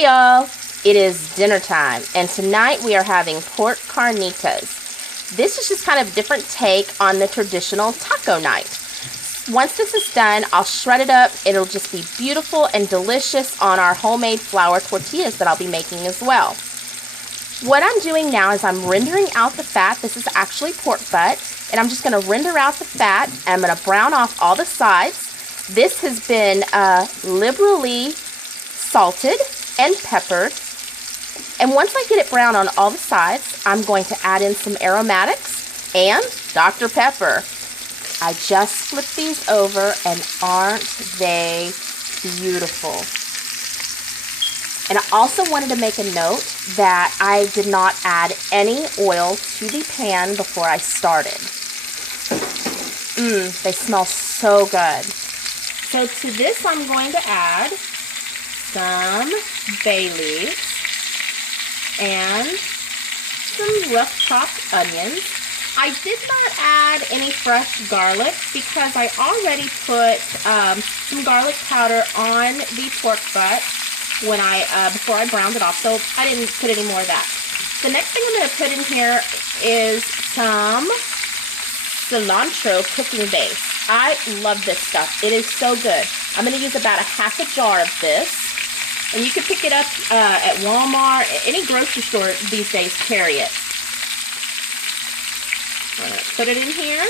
Hey y'all, it is dinner time, and tonight we are having pork carnitas. This is just kind of a different take on the traditional taco night. Once this is done, I'll shred it up. It'll just be beautiful and delicious on our homemade flour tortillas that I'll be making as well. What I'm doing now is I'm rendering out the fat. This is actually pork butt, and I'm just going to render out the fat. I'm going to brown off all the sides. This has been liberally salted and peppered. And once I get it brown on all the sides, I'm going to add in some aromatics and Dr. Pepper. I just flipped these over, and aren't they beautiful? And I also wanted to make a note that I did not add any oil to the pan before I started. They smell so good. So to this I'm going to add some bay leaves and some rough chopped onions. I did not add any fresh garlic because I already put some garlic powder on the pork butt when before I browned it off, so I didn't put any more of that. The next thing I'm going to put in here is some cilantro cooking base. I love this stuff. It is so good. I'm going to use about a half a jar of this. And you can pick it up at Walmart. Any grocery store these days carry it. I'm going to put it in here.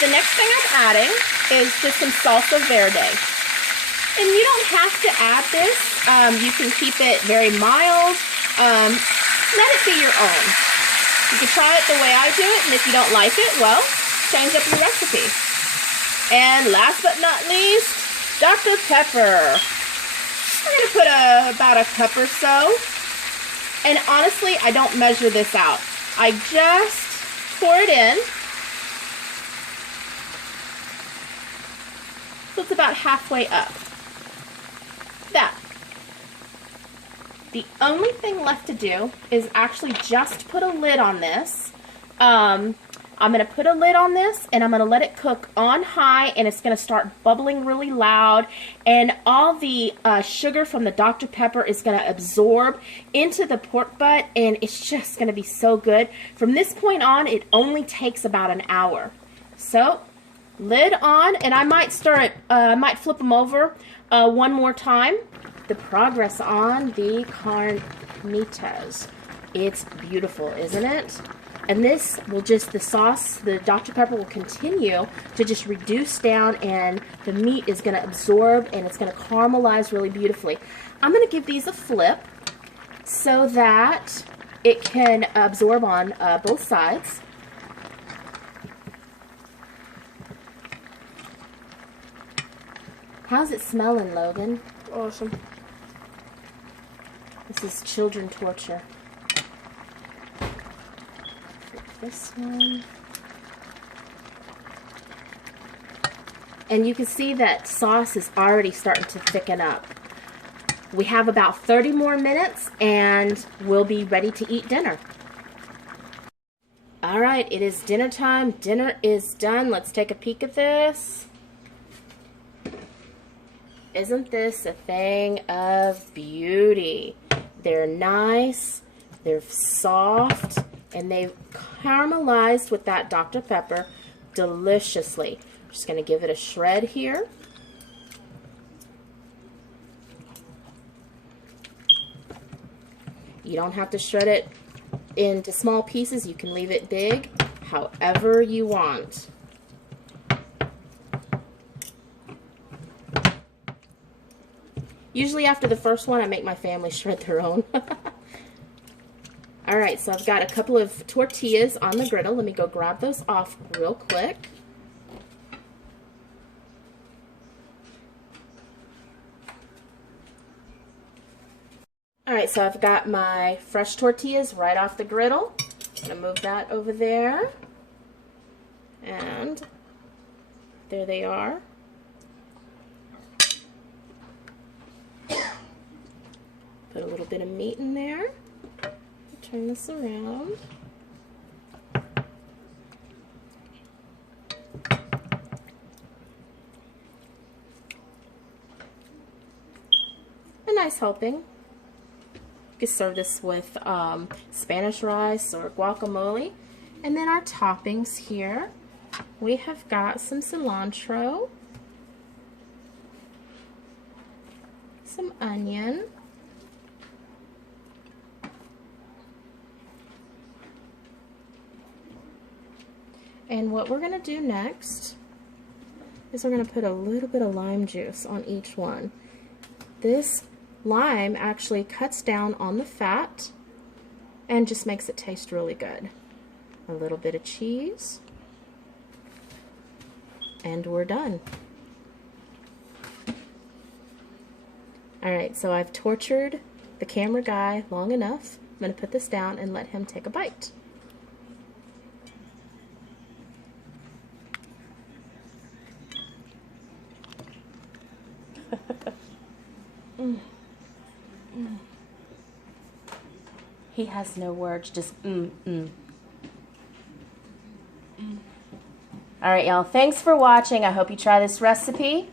The next thing I'm adding is just some salsa verde. And you don't have to add this. You can keep it very mild. Let it be your own. You can try it the way I do it, and if you don't like it, well, change up your recipe. And last but not least, Dr. Pepper. We're going to put about a cup or so. And honestly, I don't measure this out. I just pour it in. So it's about halfway up. That. The only thing left to do is actually just put a lid on this. I'm going to put a lid on this, and I'm going to let it cook on high, and it's going to start bubbling really loud, and all the sugar from the Dr. Pepper is going to absorb into the pork butt, and it's just going to be so good. From this point on, it only takes about an hour. So, lid on, and I might stir it, I might flip them over one more time. The progress on the carnitas. It's beautiful, isn't it? And this will just, the sauce, the Dr. Pepper will continue to just reduce down, and the meat is going to absorb, and it's going to caramelize really beautifully. I'm going to give these a flip so that it can absorb on both sides. How's it smelling, Logan? Awesome. This is children torture. This one. And you can see that sauce is already starting to thicken up. We have about 30 more minutes and we'll be ready to eat dinner. Alright, it is dinner time. Dinner is done. Let's take a peek at this. Isn't this a thing of beauty? They're nice, they're soft, and they've caramelized with that Dr. Pepper deliciously. I'm just going to give it a shred here. You don't have to shred it into small pieces. You can leave it big, however you want. Usually after the first one, I make my family shred their own. Alright, so I've got a couple of tortillas on the griddle. Let me go grab those off real quick. Alright, so I've got my fresh tortillas right off the griddle. I'm going to move that over there. And there they are. Put a little bit of meat in there. Turn this around. nice helping. You can serve this with Spanish rice or guacamole. And then our toppings here, we have got some cilantro, some onion, and what we're going to do next is we're going to put a little bit of lime juice on each one. This lime actually cuts down on the fat and just makes it taste really good. A little bit of cheese, and we're done. Alright, so I've tortured the camera guy long enough. I'm going to put this down and let him take a bite. He has no words, just Alright, y'all, thanks for watching. I hope you try this recipe.